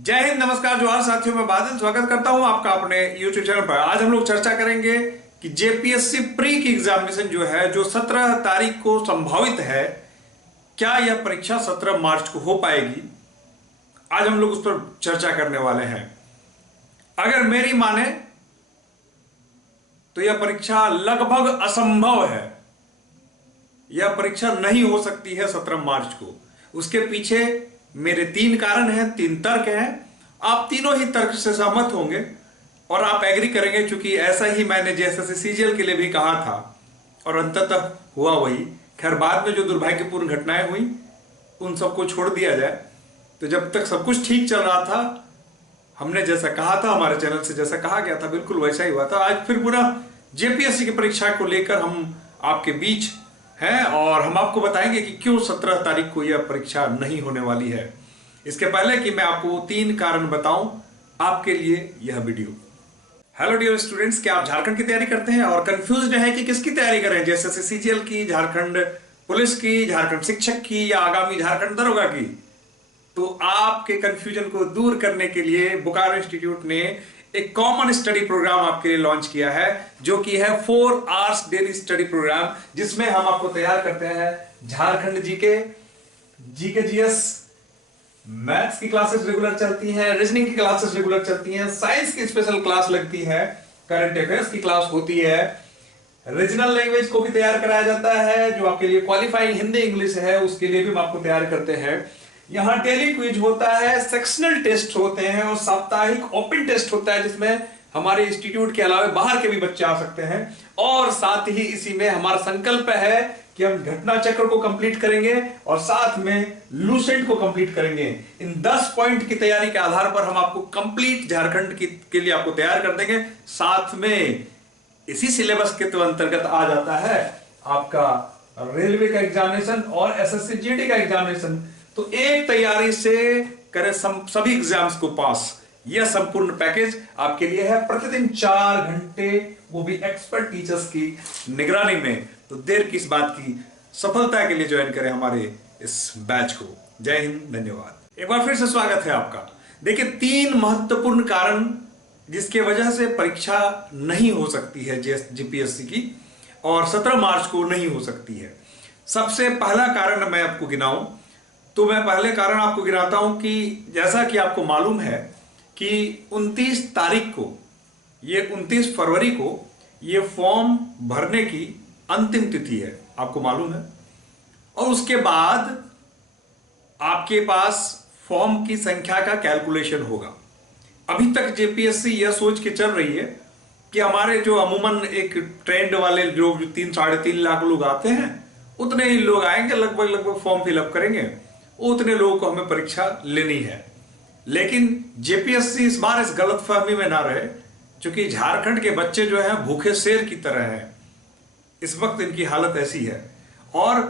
जय हिंद, नमस्कार, जोहार साथियों। मैं बादल स्वागत करता हूं आपका अपने YouTube चैनल पर। आज हम लोग चर्चा करेंगे कि जेपीएससी प्री की एग्जामिनेशन जो है, जो 17 तारीख को संभावित है, क्या यह परीक्षा 17 मार्च को हो पाएगी। आज हम लोग उस पर चर्चा करने वाले हैं। अगर मेरी माने तो यह परीक्षा लगभग असंभव है। यह परीक्षा नहीं हो सकती है 17 मार्च को। उसके पीछे मेरे 3 कारण हैं, 3 तर्क हैं। आप तीनों ही तर्क से सहमत होंगे और आप एग्री करेंगे, क्योंकि ऐसा ही मैंने जेएसएससी सीजीएल के लिए भी कहा था और अंततः हुआ वही। खैर, बाद में जो दुर्भाग्यपूर्ण घटनाएं हुई उन सबको छोड़ दिया जाए, तो जब तक सब कुछ ठीक चल रहा था, हमने जैसा कहा था, हमारे चैनल से जैसा कहा गया था, बिल्कुल वैसा ही हुआ था। आज फिर पुनः जेपीएससी की परीक्षा को लेकर हम आपके बीच हैं और हम आपको बताएंगे कि क्यों 17 तारीख को यह परीक्षा नहीं होने वाली है। इसके पहले कि मैं आपको 3 कारण बताऊं, आपके लिए यह वीडियो। हेलो डियर स्टूडेंट्स, क्या आप झारखंड की तैयारी करते हैं और कंफ्यूज्ड हैं कि किसकी तैयारी करें, जैसे सीजीएल की, झारखंड पुलिस की, झारखंड शिक्षक की, या आगामी झारखंड दरोगा की? तो आपके कंफ्यूजन को दूर करने के लिए बोकारो इंस्टीट्यूट ने एक कॉमन स्टडी प्रोग्राम आपके लिए लॉन्च किया है, जो कि है 4 आवर्स डेली स्टडी प्रोग्राम, जिसमें हम आपको तैयार करते हैं झारखंड जीके, जीएस, मैथ्स की क्लासेस रेगुलर चलती हैं, रीजनिंग की क्लासेस रेगुलर चलती हैं, साइंस की स्पेशल क्लास लगती है, करंट अफेयर्स की क्लास होती है, रीजनल लैंग्वेज को भी तैयार कराया जाता है, जो आपके लिए क्वालिफाइंग हिंदी इंग्लिश है उसके लिए भी हम आपको तैयार करते हैं। यहाँ डेली क्विज होता है, सेक्शनल टेस्ट होते हैं और साप्ताहिक ओपन टेस्ट होता है, जिसमें हमारे इंस्टीट्यूट के अलावा बाहर के भी बच्चे आ सकते हैं। और साथ ही इसी में हमारा संकल्प है कि हम घटना चक्र को कंप्लीट करेंगे और साथ में लूसेंट को कंप्लीट करेंगे। इन 10 पॉइंट की तैयारी के आधार पर हम आपको कंप्लीट झारखंड के लिए आपको तैयार कर देंगे। साथ में इसी सिलेबस के तो अंतर्गत आ जाता है आपका रेलवे का एग्जामिनेशन और एसएससी जीडी का एग्जामिनेशन। तो एक तैयारी से करें सभी एग्जाम्स को पास, यह संपूर्ण पैकेज आपके लिए है। प्रतिदिन 4 घंटे, वो भी एक्सपर्ट टीचर्स की निगरानी में। तो देर किस बात की, सफलता के लिए ज्वाइन करें हमारे इस बैच को। जय हिंद, धन्यवाद। एक बार फिर से स्वागत है आपका। देखिए, 3 महत्वपूर्ण कारण जिसके वजह से परीक्षा नहीं हो सकती है जेपीएससी की, और 17 मार्च को नहीं हो सकती है। सबसे पहला कारण मैं आपको गिनाऊं तो मैं पहले कारण आपको गिनाता हूं कि जैसा कि आपको मालूम है कि 29 तारीख को, ये 29 फरवरी को ये फॉर्म भरने की अंतिम तिथि है, आपको मालूम है। और उसके बाद आपके पास फॉर्म की संख्या का कैलकुलेशन होगा। अभी तक जेपीएससी यह सोच के चल रही है कि हमारे जो अमूमन एक ट्रेंड वाले लोग 3-3.5 लाख लोग आते हैं, उतने ही लोग आएंगे, लगभग फॉर्म फिलअप करेंगे, उतने लोगों को हमें परीक्षा लेनी है। लेकिन जेपीएससी इस बार इस गलतफहमी में ना रहे, क्योंकि झारखंड के बच्चे जो हैं भूखे शेर की तरह हैं। इस वक्त इनकी हालत ऐसी है, और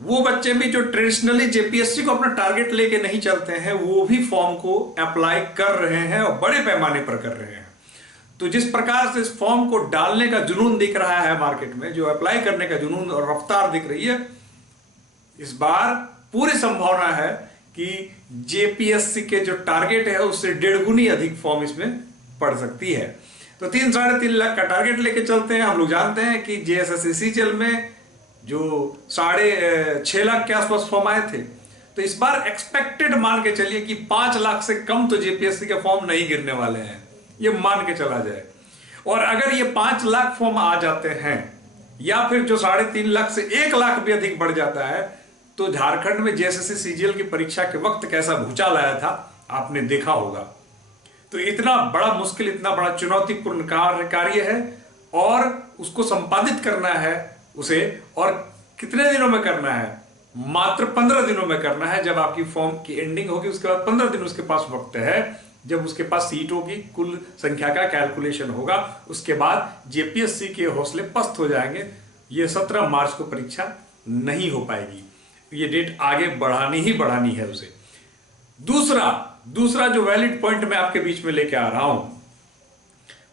वो बच्चे भी जो ट्रेडिशनली जेपीएससी को अपना टारगेट लेके नहीं चलते हैं, वो भी फॉर्म को अप्लाई कर रहे हैं और बड़े पैमाने पर कर रहे हैं। तो जिस प्रकार से इस फॉर्म को डालने का जुनून दिख रहा है मार्केट में, जो अप्लाई करने का जुनून और रफ्तार दिख रही है, इस बार पूरी संभावना है कि जेपीएससी के जो टारगेट है उससे 1.5 गुनी अधिक फॉर्म इसमें पड़ सकती है। तो 3-3.5 लाख का टारगेट लेके चलते हैं। हम लोग जानते हैं कि जेएसएससी सीजीएल में जो 6.5 लाख के आसपास फॉर्म आए थे, तो इस बार एक्सपेक्टेड मान के चलिए कि 5 लाख से कम तो जेपीएससी के फॉर्म नहीं गिरने वाले हैं, ये मान के चला जाए। और अगर ये 5 लाख फॉर्म आ जाते हैं, या फिर जो 3.5 लाख से 1 लाख भी अधिक बढ़ जाता है, तो झारखंड में जेएसएससी सीजीएल की परीक्षा के वक्त कैसा भूचाल आया था आपने देखा होगा। तो इतना बड़ा मुश्किल, इतना बड़ा चुनौतीपूर्ण कार्य है, और उसको संपादित करना है उसे, और कितने दिनों में करना है? मात्र 15 दिनों में करना है। जब आपकी फॉर्म की एंडिंग होगी, उसके बाद 15 दिन उसके पास वक्त है, जब उसके पास सीटों की कुल संख्या का कैलकुलेशन होगा। उसके बाद जेपीएससी के हौसले पस्त हो जाएंगे। ये 17 मार्च को परीक्षा नहीं हो पाएगी, ये डेट आगे बढ़ानी ही बढ़ानी है उसे। दूसरा जो वैलिड पॉइंट मैं आपके बीच में लेके आ रहा हूं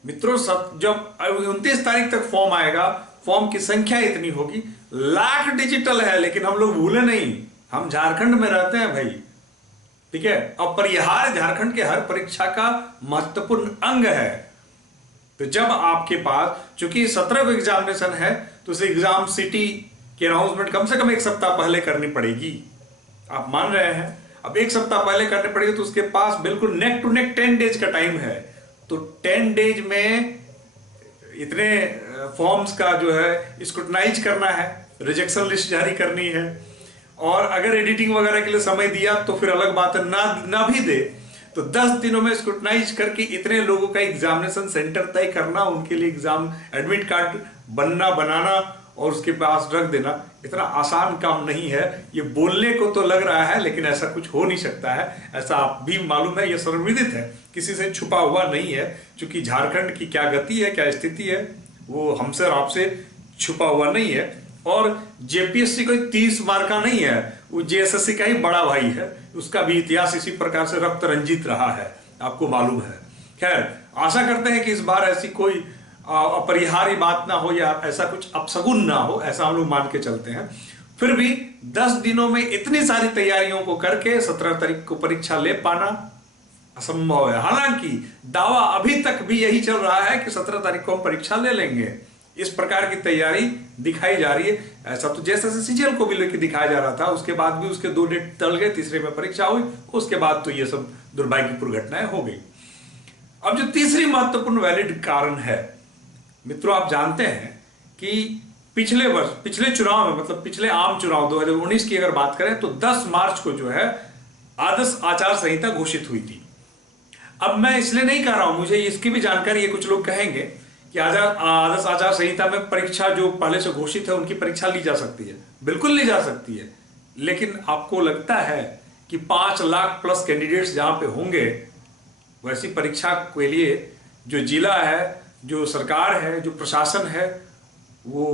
मित्रों, जब 29 तारीख तक फॉर्म आएगा, फॉर्म की संख्या इतनी होगी, लाख डिजिटल है, लेकिन हम लोग भूले नहीं, हम झारखंड में रहते हैं भाई। ठीक है। अपरिहार्य झारखंड के हर परीक्षा का महत्वपूर्ण अंग है। तो जब आपके पास चूंकि 17 एग्जामिनेशन है तो उस एग्जाम सिटी की अनाउंसमेंट कम से कम एक सप्ताह पहले करनी पड़ेगी। आप मान रहे हैं, अब एक सप्ताह पहले करनी पड़ेगी तो उसके पास बिल्कुल नेक टू नेक 10 डेज का टाइम है। तो 10 डेज में इतने फॉर्म्स का जो है स्क्रूटनाइज करना है, रिजेक्शन लिस्ट जारी करनी है, और अगर एडिटिंग वगैरह के लिए समय दिया तो फिर अलग बात है, ना भी दे तो 10 दिनों में स्क्रूटनाइज करके इतने लोगों का एग्जामिनेशन सेंटर तय करना, उनके लिए एग्जाम एडमिट कार्ड बनाना और उसके पास रख देना इतना आसान काम नहीं है। ये बोलने को तो लग रहा है लेकिन ऐसा कुछ हो नहीं सकता है, ऐसा आप भी मालूम है, ये सर्वविदित है, किसी से छुपा हुआ नहीं है। क्योंकि झारखंड की क्या गति है, क्या स्थिति है, वो हमसे और आपसे छुपा हुआ नहीं है। और जेपीएससी कोई 30 मार्क का नहीं है, वो जेएसएससी का ही बड़ा भाई है, उसका भी इतिहास इसी प्रकार से रक्त रंजित रहा है, आपको मालूम है। खैर, आशा करते हैं कि इस बार ऐसी कोई अपरिहार्य बात ना हो या ऐसा कुछ अपशगुन ना हो, ऐसा हम लोग मान के चलते हैं। फिर भी 10 दिनों में इतनी सारी तैयारियों को करके 17 तारीख को परीक्षा ले पाना असंभव है। हालांकि दावा अभी तक भी यही चल रहा है कि 17 तारीख को हम परीक्षा ले लेंगे, इस प्रकार की तैयारी दिखाई जा रही है। ऐसा तो जैसे सीजीएल को भी लेकर दिखाया जा रहा था, उसके बाद भी उसके 2 डेट टल गए, तीसरे में परीक्षा हुई, उसके बाद तो ये सब दुर्भाग्यपूर्ण घटनाएं हो गई। अब जो तीसरी महत्वपूर्ण वैलिड कारण है मित्रों, आप जानते हैं कि पिछले वर्ष, पिछले चुनाव में, मतलब पिछले आम चुनाव 2019 की अगर बात करें तो 10 मार्च को जो है आदर्श आचार संहिता घोषित हुई थी। अब मैं इसलिए नहीं कह रहा हूं, मुझे इसकी भी जानकारी है, कुछ लोग कहेंगे कि आदर्श आचार संहिता में परीक्षा जो पहले से घोषित है उनकी परीक्षा ली जा सकती है। बिल्कुल ली जा सकती है, लेकिन आपको लगता है कि 5 लाख प्लस कैंडिडेट्स जहां पे होंगे, वैसी परीक्षा के लिए जो जिला है, जो सरकार है, जो प्रशासन है, वो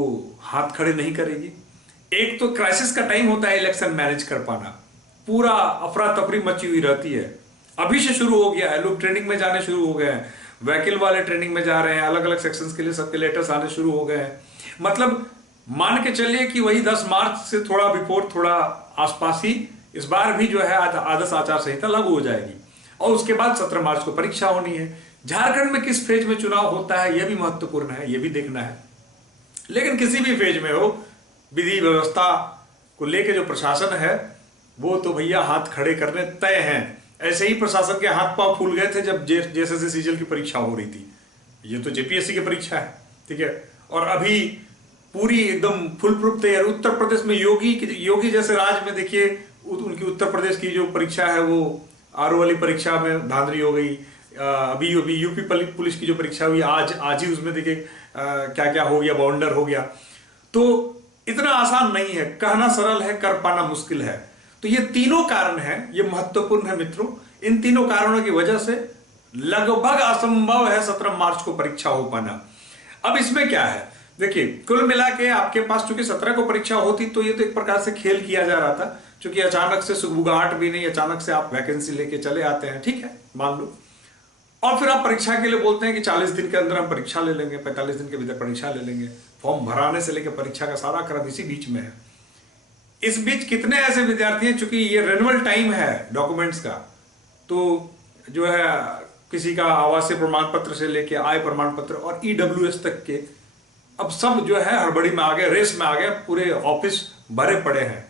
हाथ खड़े नहीं करेगी। एक तो क्राइसिस का टाइम होता है इलेक्शन मैनेज कर पाना, पूरा अफरा तफरी मची हुई रहती है। अभी से शुरू हो गया है, लोग ट्रेनिंग में जाने शुरू हो गए हैं, वकील वाले ट्रेनिंग में जा रहे हैं, अलग अलग सेक्शंस के लिए सबके लेटर्स आने शुरू हो गए हैं। मतलब मान के चलिए कि वही 10 मार्च से थोड़ा बिफोर, थोड़ा आसपास ही इस बार भी जो है आदर्श आचार संहिता लागू हो जाएगी, और उसके बाद 17 मार्च को परीक्षा होनी है। झारखंड में किस फेज में चुनाव होता है यह भी महत्वपूर्ण है, यह भी देखना है। लेकिन किसी भी फेज में हो, विधि व्यवस्था को लेकर जो प्रशासन है वो तो भैया हाथ खड़े करने तय हैं। ऐसे ही प्रशासन के हाथ पांव फूल गए थे जब जेएसएससी सीजीएल की परीक्षा हो रही थी। ये तो जेपीएससी की परीक्षा है, ठीक है, और अभी पूरी एकदम फुल प्रूफ तैयार। उत्तर प्रदेश में योगी जैसे राज्य में देखिए, उनकी उत्तर प्रदेश की जो परीक्षा है वो आरओ वाली परीक्षा में धांधली हो गई। अभी यूपी पुलिस की जो परीक्षा हुई आज ही उसमें देखिए क्या क्या हो गया, बाउंडर हो गया। तो इतना आसान नहीं है, कहना सरल है, कर पाना मुश्किल है। तो ये तीनों कारण हैं, ये महत्वपूर्ण है मित्रों। इन तीनों कारणों की वजह से लगभग असंभव है 17 मार्च को परीक्षा हो पाना। अब इसमें क्या है, देखिए, कुल मिला के आपके पास चूंकि 17 को परीक्षा होती तो ये तो एक प्रकार से खेल किया जा रहा था, क्योंकि अचानक से सुगबुगाहट भी नहीं, अचानक से आप वैकेंसी लेके चले आते हैं, ठीक है, मान लो, और फिर आप परीक्षा के लिए बोलते हैं कि 40 दिन के अंदर हम परीक्षा ले लेंगे, 45 दिन के भीतर परीक्षा ले लेंगे। फॉर्म भराने से लेकर परीक्षा का सारा क्रम इसी बीच में है। इस बीच कितने ऐसे विद्यार्थी हैं, चूंकि ये रेन्युअल टाइम है डॉक्यूमेंट्स का, तो जो है किसी का आवासीय प्रमाण पत्र से लेके आय प्रमाण पत्र और ईडब्ल्यूएस तक के, अब सब जो है हड़बड़ी में आ गए, रेस में आ गए, पूरे ऑफिस भरे पड़े हैं।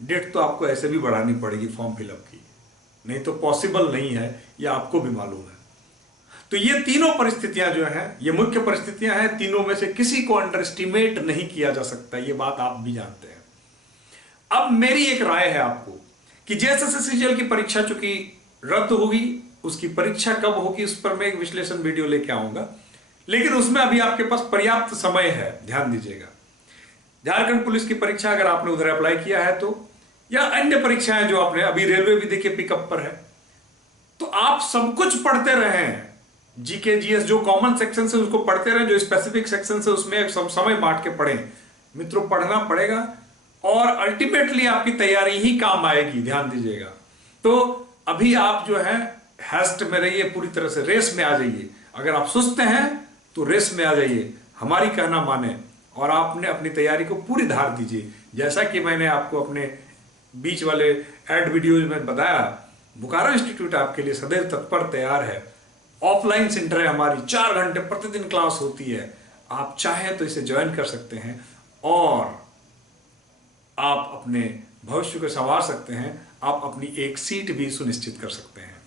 डेट तो आपको ऐसे भी बढ़ानी पड़ेगी फॉर्म फिलअप की, नहीं तो पॉसिबल नहीं है, यह आपको भी मालूम है। तो ये तीनों परिस्थितियां जो हैं, ये मुख्य परिस्थितियां हैं, तीनों में से किसी को अंडर एस्टिमेट नहीं किया जा सकता, ये बात आप भी जानते हैं। अब मेरी एक राय है आपको कि जेएसएससी सीजीएल की परीक्षा चूंकि रद्द होगी, उसकी परीक्षा कब होगी उस पर मैं एक विश्लेषण वीडियो लेके आऊंगा, लेकिन उसमें अभी आपके पास पर्याप्त समय है, ध्यान दीजिएगा। झारखंड पुलिस की परीक्षा अगर आपने उधर अप्लाई किया है तो, या अन्य परीक्षाएं जो आपने, अभी रेलवे भी देखिए पिकअप पर है, तो आप सब कुछ पढ़ते रहें। जीके जीएस जो कॉमन सेक्शन है उसको पढ़ते रहें, जो स्पेसिफिक सेक्शन है उसमें समय बांट के पढ़ें। मित्रों, पढ़ना पड़ेगा और अल्टीमेटली आपकी तैयारी ही काम आएगी, ध्यान दीजिएगा। तो अभी आप जो है हैस्ट में रहिए, पूरी तरह से रेस में आ जाइए। अगर आप सुस्त हैं तो रेस में आ जाइए, हमारी कहना माने, और आपने अपनी तैयारी को पूरी धार दीजिए। जैसा कि मैंने आपको अपने बीच वाले एड वीडियोज में बताया, बोकारो इंस्टीट्यूट आपके लिए सदैव तत्पर तैयार है। ऑफलाइन सेंटर है हमारी, 4 घंटे प्रतिदिन क्लास होती है। आप चाहें तो इसे ज्वाइन कर सकते हैं और आप अपने भविष्य को संवार सकते हैं। आप अपनी एक सीट भी सुनिश्चित कर सकते हैं।